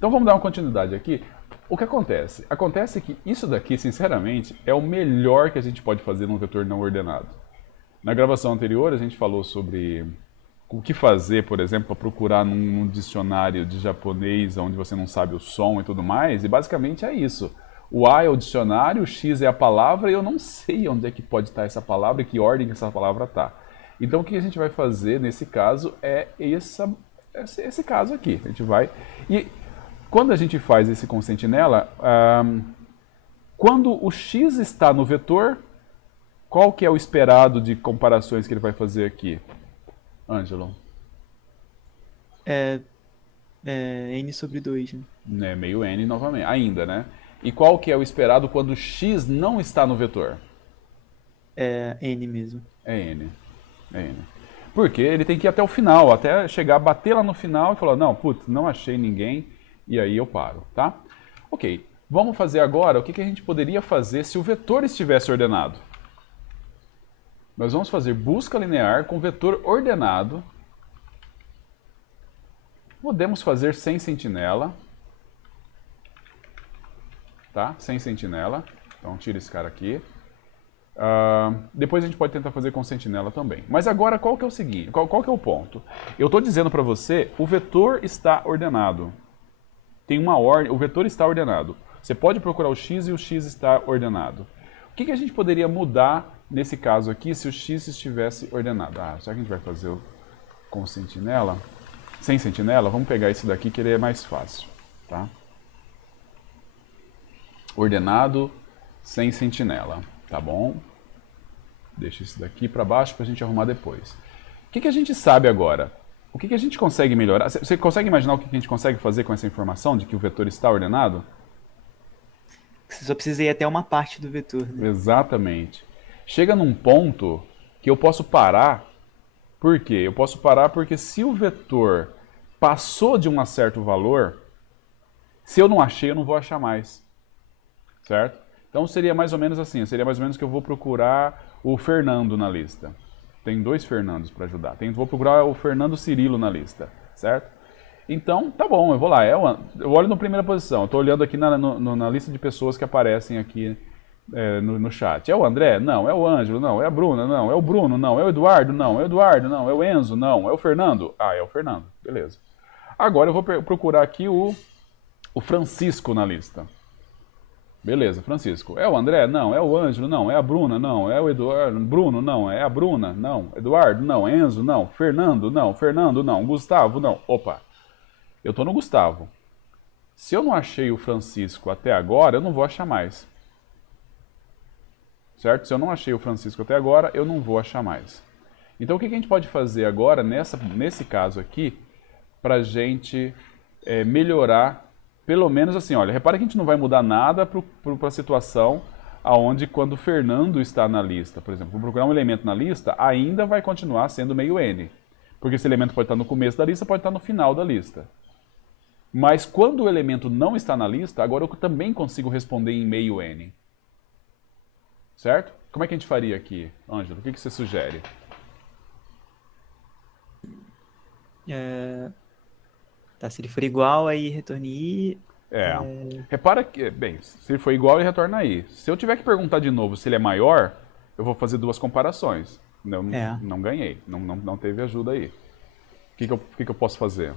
Então vamos dar uma continuidade aqui. O que acontece? Acontece que isso daqui, sinceramente, é o melhor que a gente pode fazer num vetor não ordenado. Na gravação anterior a gente falou sobre o que fazer, por exemplo, para procurar num dicionário de japonês onde você não sabe o som e tudo mais, e basicamente é isso. O A é o dicionário, o X é a palavra, e eu não sei onde é que pode estar essa palavra e que ordem que essa palavra está. Então o que a gente vai fazer nesse caso é esse caso aqui. A gente vai... E quando a gente faz esse com sentinela, quando o X está no vetor, qual que é o esperado de comparações que ele vai fazer aqui? Ângelo? É, n sobre 2, né? Né, meio n novamente, ainda, né? E qual que é o esperado quando x não está no vetor? É n mesmo. É n. É n. Porque ele tem que ir até o final, até chegar, bater lá no final e falar, não, putz, não achei ninguém, e aí eu paro, tá? Ok, vamos fazer agora o que a gente poderia fazer se o vetor estivesse ordenado. Nós vamos fazer busca linear com vetor ordenado. Podemos fazer sem sentinela. Tá? Sem sentinela. Então tira esse cara aqui. Depois a gente pode tentar fazer com sentinela também. Mas agora qual que é o seguinte? Qual que é o ponto? Eu estou dizendo para você, o vetor está ordenado. Tem uma ordem, o vetor está ordenado. Você pode procurar o x e o x está ordenado. O que a gente poderia mudar nesse caso aqui se o x estivesse ordenado? Será que a gente vai fazer com sentinela? Sem sentinela? Vamos pegar esse daqui que ele é mais fácil. Tá? Ordenado, sem sentinela. Tá bom? Deixa isso daqui para baixo para a gente arrumar depois. O que a gente sabe agora? O que a gente consegue melhorar? Você consegue imaginar o que a gente consegue fazer com essa informação de que o vetor está ordenado? Você só precisa ir até uma parte do vetor, né? Exatamente. Chega num ponto que eu posso parar. Por quê? Eu posso parar porque se o vetor passou de um certo valor, se eu não achei, eu não vou achar mais. Certo? Então seria mais ou menos assim. Seria mais ou menos que eu vou procurar o Fernando na lista. Tem 2 Fernandos para ajudar. Vou procurar o Fernando Cirilo na lista. Certo? Então, tá bom, eu vou lá. Eu olho na primeira posição. Eu estou olhando aqui na lista de pessoas que aparecem aqui no chat. É o André? Não. É o Ângelo? Não. É a Bruna? Não. É o Bruno? Não. É o Eduardo? Não. É o Eduardo? Não. É o Enzo? Não. É o Fernando? É o Fernando. Beleza. Agora eu vou procurar aqui o Francisco na lista. Beleza, Francisco. É o André? Não. É o Ângelo? Não. É a Bruna? Não. É o Eduardo? Bruno? Não. É a Bruna? Não. Eduardo? Não. Enzo? Não. Fernando? Não. Fernando? Não. Gustavo? Não. Opa. Eu tô no Gustavo. Se eu não achei o Francisco até agora, eu não vou achar mais. Certo? Se eu não achei o Francisco até agora, eu não vou achar mais. Então o que a gente pode fazer agora, nesse caso aqui, pra gente melhorar, pelo menos assim, olha, repara que a gente não vai mudar nada para a situação aonde quando o Fernando está na lista, por exemplo, vou procurar um elemento na lista, ainda vai continuar sendo meio n. Porque esse elemento pode estar no começo da lista, pode estar no final da lista. Mas quando o elemento não está na lista, agora eu também consigo responder em meio n. Certo? Como é que a gente faria aqui, Ângelo? O que você sugere? Tá, se ele for igual, aí retorne i. Repara que, bem, se ele for igual, ele retorna aí. Se eu tiver que perguntar de novo se ele é maior, eu vou fazer 2 comparações. Não ganhei, não teve ajuda aí. O que eu posso fazer?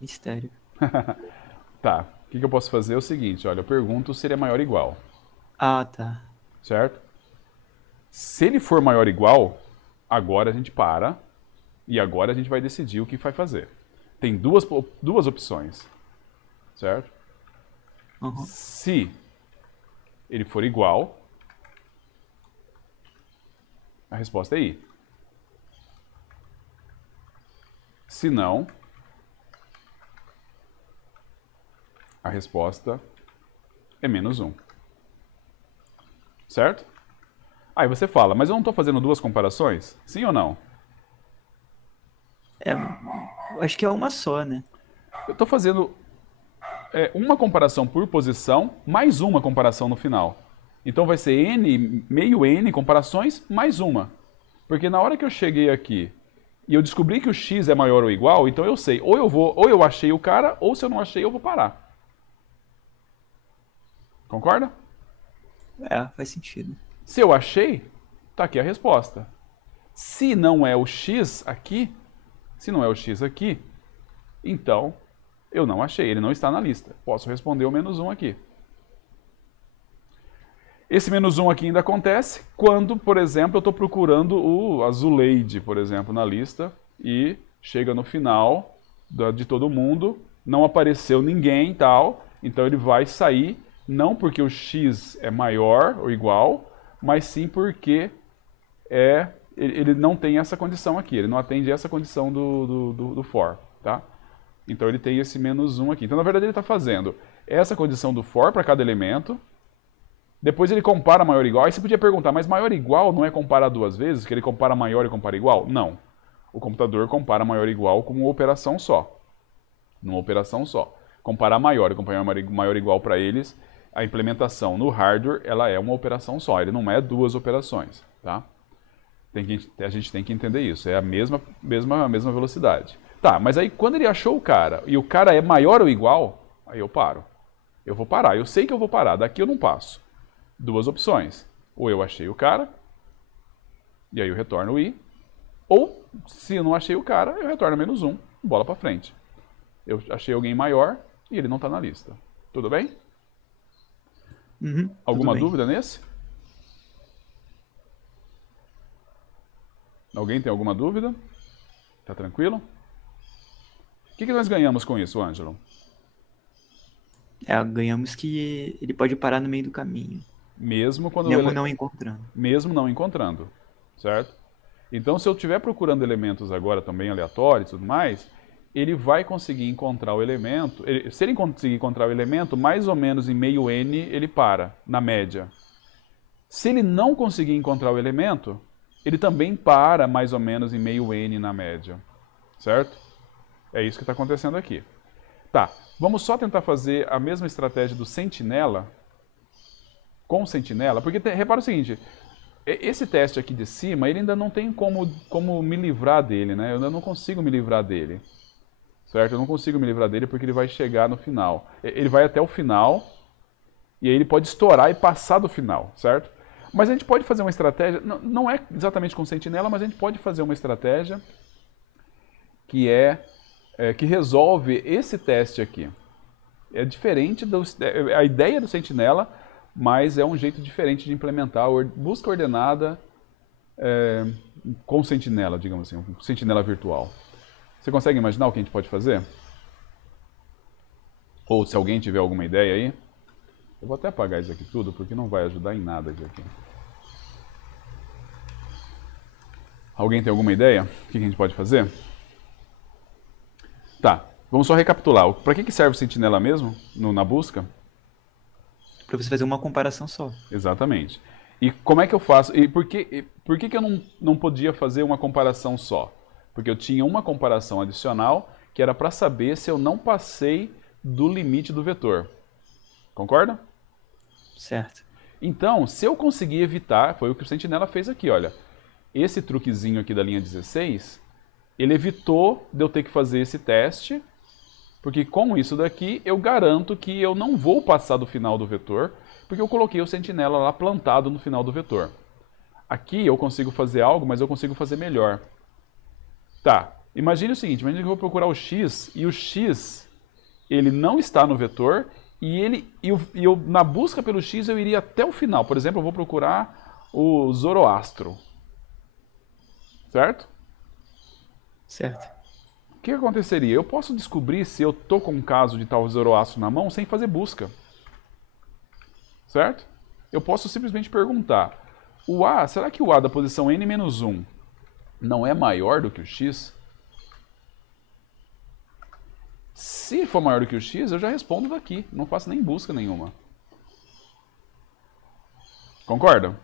Mistério. Tá, o que eu posso fazer é o seguinte, olha, eu pergunto se ele é maior ou igual. Ah, tá. Certo? Se ele for maior ou igual, agora a gente para e agora a gente vai decidir o que vai fazer. Tem duas opções, certo? Uhum. Se ele for igual, a resposta é I. Se não, a resposta é -1. Certo? Aí você fala, mas eu não estou fazendo 2 comparações? Sim ou não? Acho que é uma só, né? Eu estou fazendo uma comparação por posição, mais uma comparação no final. Então vai ser n, meio n comparações, mais uma. Porque na hora que eu cheguei aqui e eu descobri que o x é maior ou igual, então eu sei, ou eu achei o cara, ou se eu não achei, eu vou parar. Concorda? É, faz sentido. Se eu achei, tá aqui a resposta. Se não é o x aqui, então eu não achei, ele não está na lista. Posso responder o menos 1 aqui. Esse menos 1 aqui ainda acontece quando, por exemplo, eu estou procurando o Azuleide, por exemplo, na lista, e chega no final de todo mundo, não apareceu ninguém e tal, então ele vai sair, não porque o x é maior ou igual, mas sim porque ele não tem essa condição aqui, ele não atende essa condição do for, tá? Então ele tem esse menos 1 aqui. Então, na verdade, ele está fazendo essa condição do for para cada elemento. Depois ele compara maior ou igual. Aí você podia perguntar, mas maior ou igual não é comparar duas vezes? Que ele compara maior e compara igual? Não. O computador compara maior ou igual como uma operação só. Numa operação só. Comparar maior e comparar maior ou igual para eles, a implementação no hardware, ela é uma operação só. Ele não é duas operações, tá? A gente tem que entender isso. É a mesma velocidade. Tá, mas aí quando ele achou o cara, e o cara é maior ou igual, aí eu paro. Eu vou parar. Eu sei que eu vou parar. Daqui eu não passo. Duas opções. Ou eu achei o cara, e aí eu retorno o i. Ou, se eu não achei o cara, eu retorno menos 1, bola para frente. Eu achei alguém maior e ele não está na lista. Tudo bem? Alguma tudo bem. dúvida nesse? Alguém tem alguma dúvida? Tá tranquilo? O que nós ganhamos com isso, Ângelo? Ganhamos que ele pode parar no meio do caminho. Mesmo quando Não encontrando. Mesmo não encontrando, certo? Então, se eu estiver procurando elementos agora também aleatórios e tudo mais, ele vai conseguir encontrar o elemento. Se ele conseguir encontrar o elemento, mais ou menos em meio n ele para, na média. Se ele não conseguir encontrar o elemento, ele também para mais ou menos em meio n na média, certo? É isso que está acontecendo aqui. Tá, vamos só tentar fazer a mesma estratégia do sentinela com o sentinela, porque repara o seguinte, esse teste aqui de cima, ele ainda não tem como me livrar dele, né? Eu ainda não consigo me livrar dele, certo? Eu não consigo me livrar dele porque ele vai chegar no final. Ele vai até o final e aí ele pode estourar e passar do final, certo? Mas a gente pode fazer uma estratégia, não é exatamente com sentinela, mas a gente pode fazer uma estratégia que resolve esse teste aqui. É diferente a ideia do sentinela, mas é um jeito diferente de implementar a busca ordenada com sentinela, digamos assim, um sentinela virtual. Você consegue imaginar o que a gente pode fazer? Ou se alguém tiver alguma ideia aí? Eu vou até apagar isso aqui tudo, porque não vai ajudar em nada isso aqui. Alguém tem alguma ideia? O que a gente pode fazer? Tá, vamos só recapitular. Para que serve o sentinela mesmo, na busca? Para você fazer uma comparação só. Exatamente. E como é que eu faço? E por que eu não podia fazer uma comparação só? Porque eu tinha uma comparação adicional que era para saber se eu não passei do limite do vetor. Concorda? Certo. Então, se eu conseguir evitar, foi o que o sentinela fez aqui, olha. Esse truquezinho aqui da linha 16, ele evitou de eu ter que fazer esse teste, porque com isso daqui eu garanto que eu não vou passar do final do vetor, porque eu coloquei o sentinela lá plantado no final do vetor. Aqui eu consigo fazer algo, mas eu consigo fazer melhor. Tá, imagine o seguinte, imagine que eu vou procurar o x, e o x ele não está no vetor, e eu na busca pelo x eu iria até o final. Por exemplo, eu vou procurar o Zoroastro. Certo? Certo. O que aconteceria? Eu posso descobrir se eu tô com um caso de tal Zoroastro na mão sem fazer busca. Certo? Eu posso simplesmente perguntar, será que o A da posição n-1 não é maior do que o x? Se for maior do que o x, eu já respondo daqui. Não faço nem busca nenhuma. Concorda?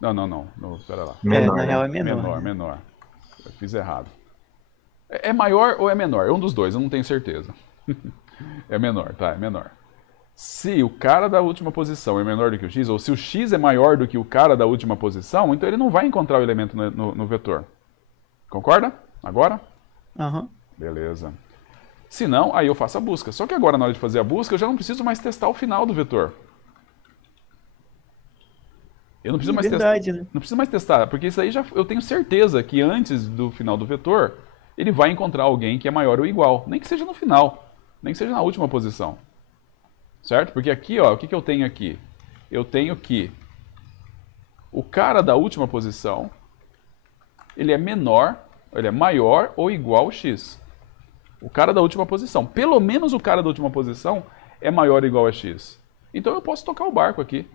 Não. Pera lá. Menor, na real é menor. Menor. Eu fiz errado. É maior ou é menor? É um dos dois, eu não tenho certeza. É menor, tá? É menor. Se o cara da última posição é menor do que o x, ou se o x é maior do que o cara da última posição, então ele não vai encontrar o elemento no vetor. Concorda? Agora? Aham. Beleza. Se não, aí eu faço a busca. Só que agora, na hora de fazer a busca, eu já não preciso mais testar o final do vetor. Eu não preciso mais Verdade, testar. né? Não preciso mais testar, porque isso aí já eu tenho certeza que antes do final do vetor, ele vai encontrar alguém que é maior ou igual. Nem que seja no final, nem que seja na última posição. Certo? Porque aqui, ó, o que eu tenho aqui? Eu tenho que o cara da última posição, ele é menor, ele é maior ou igual a x. O cara da última posição. Pelo menos o cara da última posição é maior ou igual a x. Então eu posso tocar o barco aqui.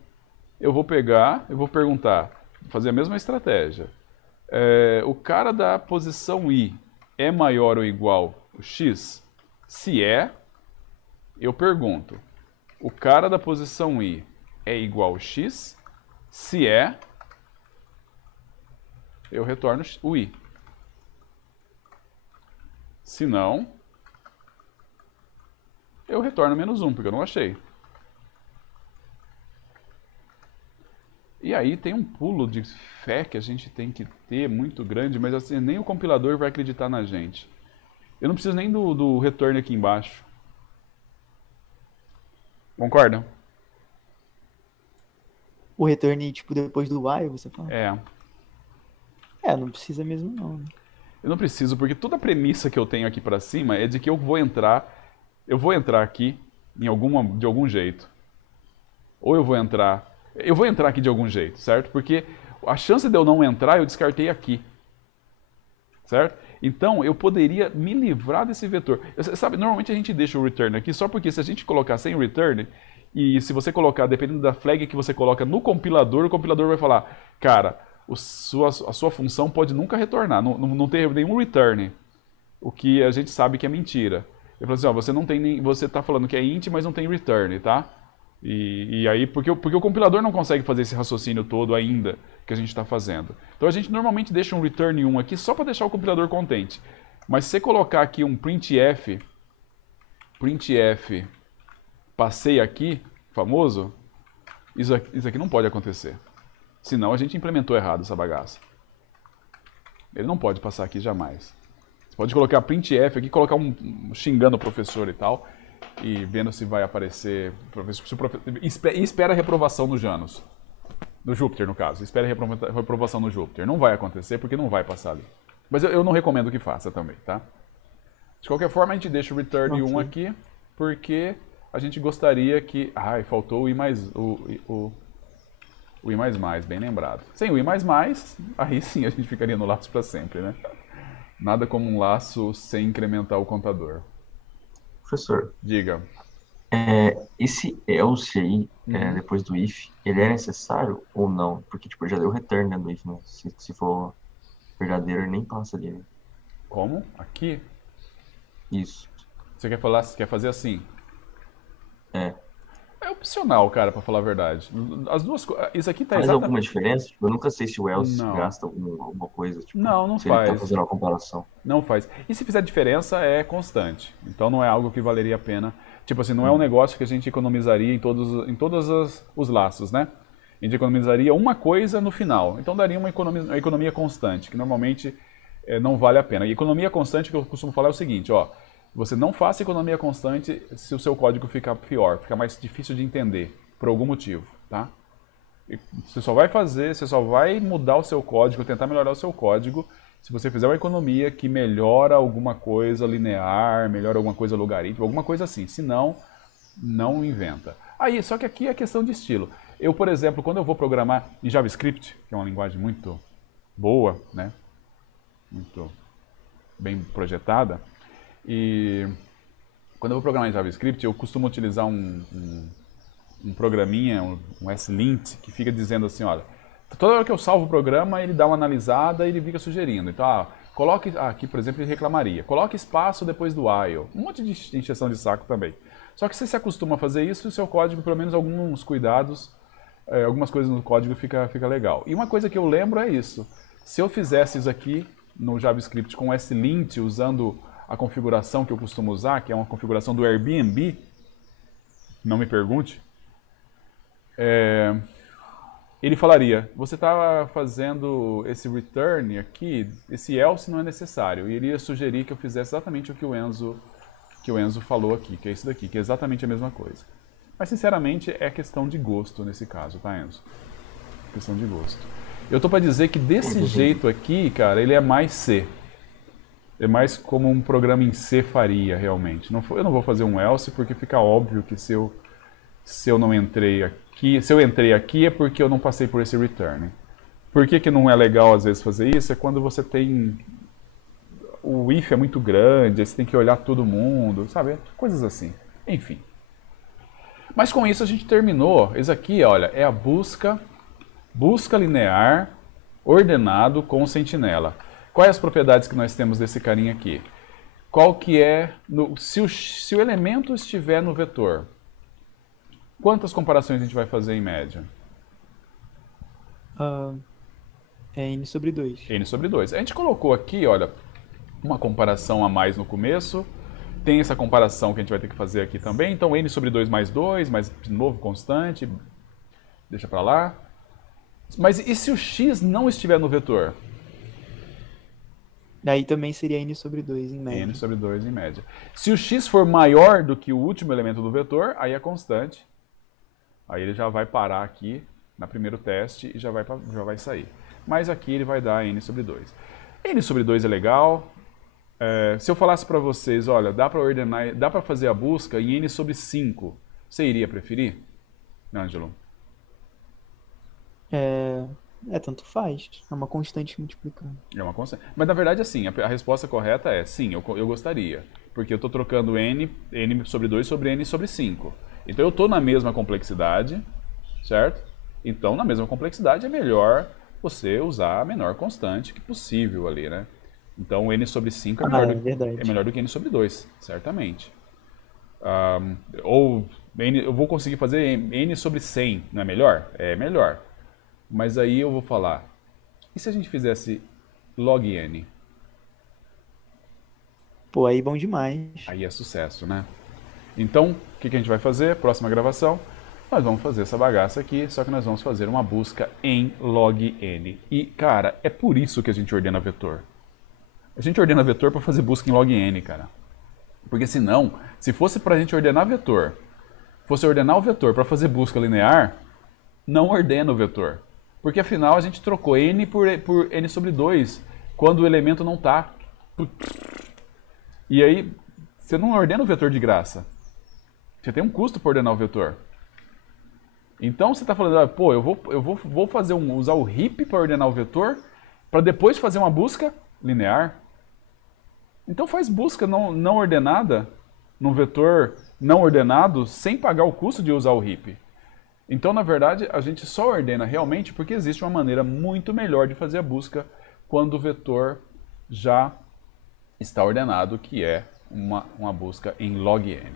Eu vou pegar, eu vou perguntar, fazer a mesma estratégia. O cara da posição i é maior ou igual a x? Se é, eu pergunto. O cara da posição i é igual a x? Se é, eu retorno o i. Se não, eu retorno menos 1, porque eu não achei. E aí tem um pulo de fé que a gente tem que ter muito grande, mas assim, nem o compilador vai acreditar na gente. Eu não preciso nem do return aqui embaixo. Concordam? O return, tipo, depois do while, você fala? É. Não precisa mesmo não, né? Eu não preciso, porque toda a premissa que eu tenho aqui pra cima é de que eu vou entrar aqui de algum jeito. Ou eu vou entrar aqui de algum jeito, certo? Porque a chance de eu não entrar, eu descartei aqui. Certo? Então, eu poderia me livrar desse vetor. Sabe, normalmente a gente deixa o return aqui só porque se a gente colocar sem return, e se você colocar, dependendo da flag que você coloca no compilador, o compilador vai falar, cara, a sua função pode nunca retornar, não ter nenhum return. O que a gente sabe que é mentira. Ele falou assim, ó, você está falando que é int, mas não tem return, tá? E aí, porque o compilador não consegue fazer esse raciocínio todo ainda que a gente está fazendo. Então a gente normalmente deixa um return 1 aqui só para deixar o compilador contente. Mas se você colocar aqui um printf passei aqui, famoso, isso aqui não pode acontecer. Senão a gente implementou errado essa bagaça. Ele não pode passar aqui jamais. Você pode colocar printf aqui, colocar xingando o professor e tal, e vendo se vai aparecer. E espera a reprovação no Janus. No Júpiter, no caso. Espera a reprovação no Júpiter. Não vai acontecer porque não vai passar ali. Mas eu não recomendo que faça também, tá? De qualquer forma, a gente deixa o return 1 aqui, porque a gente gostaria que... Ai, faltou o i mais... O i mais mais, bem lembrado. Sem o i mais mais, aí sim a gente ficaria no laço para sempre, né? Nada como um laço sem incrementar o contador. Professor, Diga. esse else aí, depois do if, ele é necessário ou não? Porque, tipo, já deu return, né, do if, né? Se for verdadeiro, ele nem passa ali, né? Como? Aqui? Isso. Você quer fazer assim? É. É opcional, cara, pra falar a verdade. As duas coisas. Isso aqui tá Faz exatamente. alguma diferença? Tipo, eu nunca sei se o else Não. gasta alguma coisa, tipo, Não se ele faz. tá fazendo uma comparação. Não faz. E se fizer diferença, é constante. Então não é algo que valeria a pena. Tipo assim, não é um negócio que a gente economizaria em todos os laços, né? A gente economizaria uma coisa no final. Então daria uma economia constante, que normalmente não vale a pena. E economia constante, que eu costumo falar, é o seguinte, ó. Você não faça economia constante se o seu código ficar pior, ficar mais difícil de entender, por algum motivo, tá? Você só vai mudar o seu código, tentar melhorar o seu código, se você fizer uma economia que melhora alguma coisa linear, melhora alguma coisa logarítmica, alguma coisa assim. Se não, não inventa. Aí, só que aqui é questão de estilo. Eu, por exemplo, quando eu vou programar em JavaScript, que é uma linguagem muito boa, né? Muito bem projetada, e quando eu vou programar em JavaScript, eu costumo utilizar um programinha, um slint, que fica dizendo assim, olha, toda hora que eu salvo o programa, ele dá uma analisada e ele fica sugerindo. Então, coloque, aqui por exemplo, ele reclamaria, coloque espaço depois do while. Um monte de encheção de saco também. Só que se você se acostuma a fazer isso, o seu código, pelo menos alguns cuidados, algumas coisas no código fica legal. E uma coisa que eu lembro é isso. Se eu fizesse isso aqui no JavaScript com slint, usando a configuração que eu costumo usar, que é uma configuração do Airbnb, não me pergunte, ele falaria, você está fazendo esse return aqui, esse else não é necessário. E ele ia sugerir que eu fizesse exatamente o que o Enzo falou aqui, que é isso daqui, que é exatamente a mesma coisa. Mas, sinceramente, é questão de gosto nesse caso, tá, Enzo? Questão de gosto. Eu tô para dizer que desse jeito aqui, cara, ele é mais C. É mais como um programa em C faria, realmente. Eu não vou fazer um else porque fica óbvio que se eu não entrei aqui, se eu entrei aqui é porque eu não passei por esse return. Por que não é legal às vezes fazer isso? É quando você tem o if é muito grande, aí você tem que olhar todo mundo, sabe? Coisas assim. Enfim. Mas com isso a gente terminou. Isso aqui, olha, é a busca linear ordenado com sentinela. Quais as propriedades que nós temos desse carinha aqui? Qual que é, se o elemento estiver no vetor, quantas comparações a gente vai fazer em média? É n sobre 2. N sobre 2. A gente colocou aqui, olha, uma comparação a mais no começo. Tem essa comparação que a gente vai ter que fazer aqui também. Então, n sobre 2 mais 2, mais de novo constante. Deixa pra lá. Mas e se o x não estiver no vetor? Daí também seria n sobre 2 em média. N sobre 2 em média. Se o x for maior do que o último elemento do vetor, aí é constante. Aí ele já vai parar aqui no primeiro teste e já vai sair. Mas aqui ele vai dar n sobre 2. N sobre 2 é legal. Se eu falasse para vocês, olha, dá para ordenar, dá para fazer a busca em n sobre 5, você iria preferir, Ângelo? Tanto faz. É uma constante multiplicando. É uma constante. Mas na verdade, assim, a resposta correta é sim, eu gostaria. Porque eu estou trocando n sobre 2 sobre n sobre 5. Então eu estou na mesma complexidade, certo? Então na mesma complexidade é melhor você usar a menor constante que possível ali, né? Então n sobre 5 é melhor do que n sobre 2, certamente. Ou eu vou conseguir fazer n sobre 100, não é melhor? É melhor. Mas aí eu vou falar, e se a gente fizesse log n? Pô, aí bom demais. Aí é sucesso, né? Então, o que a gente vai fazer? Próxima gravação, nós vamos fazer essa bagaça aqui, só que nós vamos fazer uma busca em log n. E, cara, é por isso que a gente ordena vetor. A gente ordena vetor para fazer busca em log n, cara. Porque senão, se fosse para a gente ordenar vetor, fosse ordenar o vetor para fazer busca linear, não ordena o vetor. Porque afinal a gente trocou n por n sobre 2, quando o elemento não está. E aí, você não ordena o vetor de graça. Você tem um custo para ordenar o vetor. Então você está falando, pô, eu vou usar o heap para ordenar o vetor, para depois fazer uma busca linear. Então faz busca não ordenada, num vetor não ordenado, sem pagar o custo de usar o heap. Então, na verdade, a gente só ordena realmente porque existe uma maneira muito melhor de fazer a busca quando o vetor já está ordenado, que é uma busca em log n.